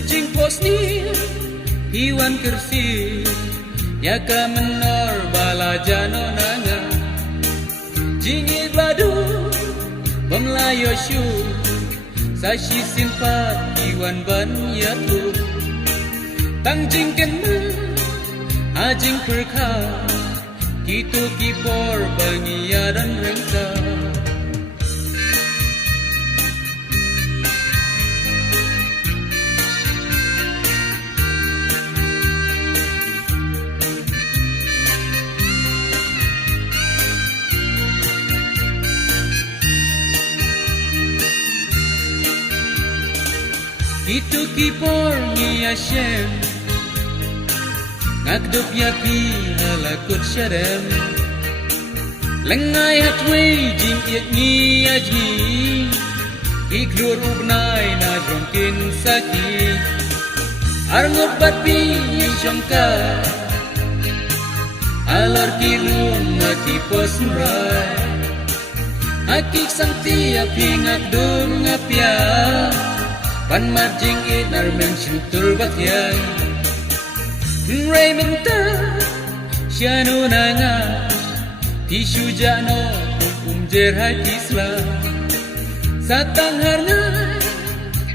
Kucing posni Iwan kersi Yaka menor bala jano nanga Jingit badu Pemlayo syu Sashi simpat Iwan ban yatu Tang jingken Ajing perka Kitu kipor Bangia dan rengka Itu kipor ni Hashem Ngakdup yapi halakut syadam Lengai hatwe jing iak ni aji Iklur ubnai na jongkin saki Arngut batpi yang syongka Alar kilung mati posnrai Akik sangti api ngakdup ngapya Pan marjing inar mensyutur batyang Ray minta Syanu nanga Tisu jano Umjer hati sla Satang harngai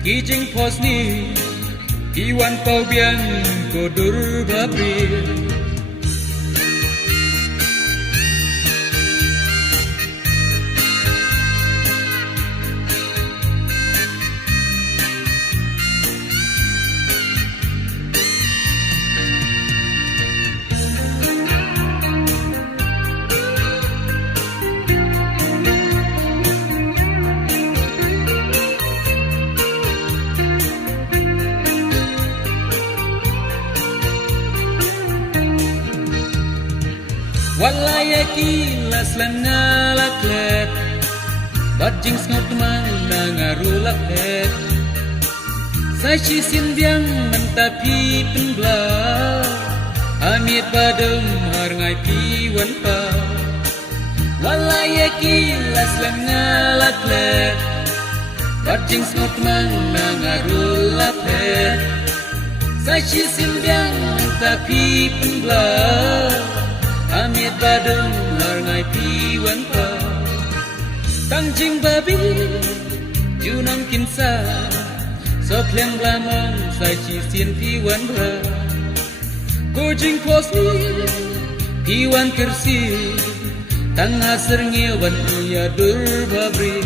Kijing posni Iwan pau biang Kodur babri Walaya kilas lang ngalaklet Badjing sngot man nangarulaklet Sashi sinbiang mentapi penbla Amit badem harngai piwan pa Walaya kilas lang ngalaklet Badjing sngot man nangarulaklet Sashi sinbiang mentapi penbla Amit badeng larngai piwan pa Tangjing babi Junang kinsa Sok liang lamang Saji sin piwan bra Kujing posni Piwan kersi Tang haser ngewan Uya dur babri